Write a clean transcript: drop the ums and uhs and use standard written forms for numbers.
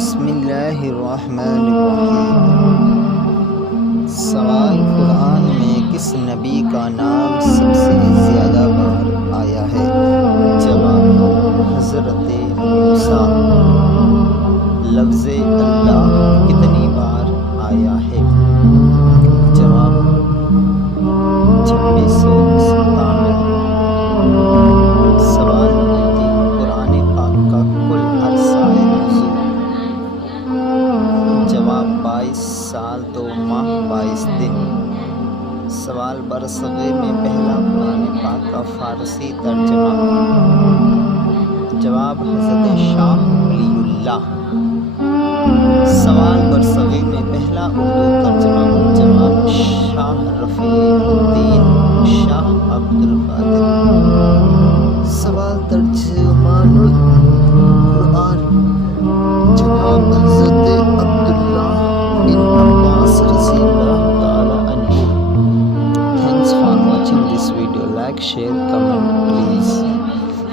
بسم اللہ الرحمن الرحیم۔ سوال قرآن میں کس نبی کا نام سب سے زیادہ بار آیا ہے؟ جواب حضرت موسیٰ۔ لفظ اللہ کتنی بار آیا ہے؟ جواب 2697۔ سوال نمبر 3، قرآن پاک کا کل عرصہ نزول؟ جواب 22 سال 2 ماہ 22 دن۔ سوال برصغیر میں پہلا قرآن پاک کا فارسی ترجمہ؟ جواب حضرت شاہ ولی اللہ۔ سوال برصغیر میں پہلا اردو ترجمہ؟ جواب شاہ رفیع الدین شاہ عبد القادر۔ سوال ترجمان القرآن؟ جواب حضرت عبداللہ بن عباس رضی اللہ تعالی عنہ۔ Thanks for watching this video. Like, share, comment.